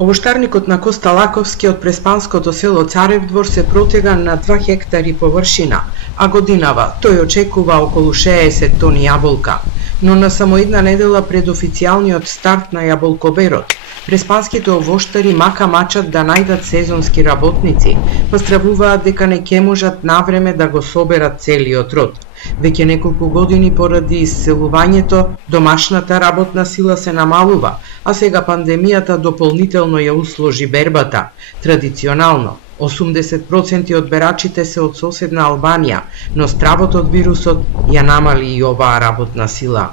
Овоштарникот на Коста Лаковски од преспанското село Царев двор се протега на 2 хектари површина, а годинава тој очекува околу 60 тони јаболка. Но на само една недела пред официјалниот старт на јаболкоберот, преспанските овоштари мака мачат да најдат сезонски работници, па стравуваат дека не ќе можат навреме да го соберат целиот род. Веќе неколку години поради исселувањето, домашната работна сила се намалува, а сега пандемијата дополнително ја усложи бербата. Традиционално, 80% од берачите се од соседна Албанија, но стравот од вирусот ја намали и оваа работна сила.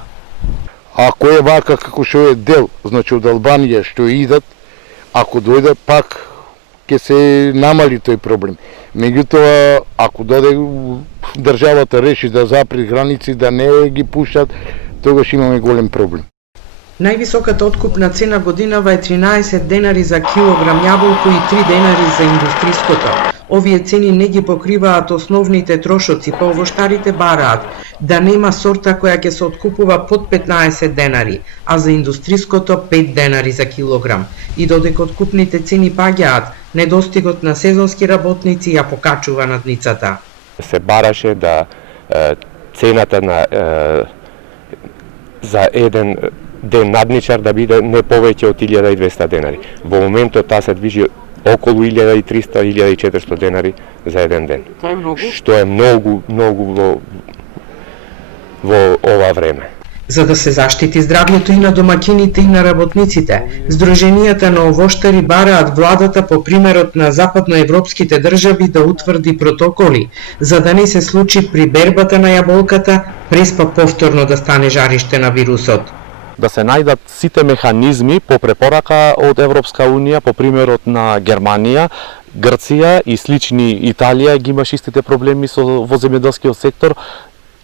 Ако е вака како што е дел, значи од Албанија што идат, ако дојдат пак ќе се намали тој проблем. Меѓутоа, ако доде државата реши да запри граници, да не ги пуштат, тогаш имаме голем проблем. Највисоката откупна цена годинава е 13 денари за килограм јаболко и 3 денари за индустриското. Овие цени не ги покриваат основните трошоци, па овоштарите бараат да нема сорта која ќе се откупува под 15 денари, а за индустриското 5 денари за килограм. И додека откупните цени паѓаат, недостигот на сезонски работници ја покачува надницата. Се бараше да цената на за еден ден надничар да биде не повеќе од 1200 денари. Во моментот таа се движи околу 1300-1400 денари за еден ден. Тоа е многу? Што е многу во ова време. За да се заштити здравјето и на домаќините и на работниците, Сдруженијата на овоштари бараат владата по примерот на западноевропските држави да утврди протоколи, за да не се случи при бербата на јаболката преспа повторно да стане жариште на вирусот. Да се најдат сите механизми по препорака од Европска Унија, по примерот на Германија, Грција и слични Италија ги имаш истите проблеми во земјоделскиот сектор,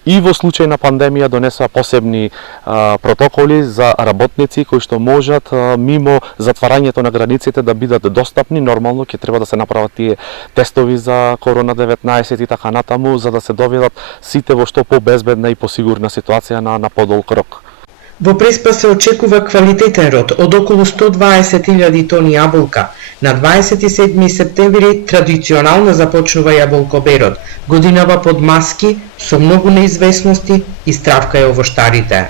и во случај на пандемија донесоа посебни протоколи за работници кои што можат мимо затварањето на границите да бидат достапни. Нормално ќе треба да се направат тие тестови за корона-19 и така натаму, за да се доведат сите во што побезбедна и посигурна ситуација на подолг рок. Во Преспа се очекува квалитетен род од околу 120.000 тони јаболка. На 27 септември традиционално започнува јаболкоберот, годинава под маски, со многу неизвестности и стравкај овоштарите.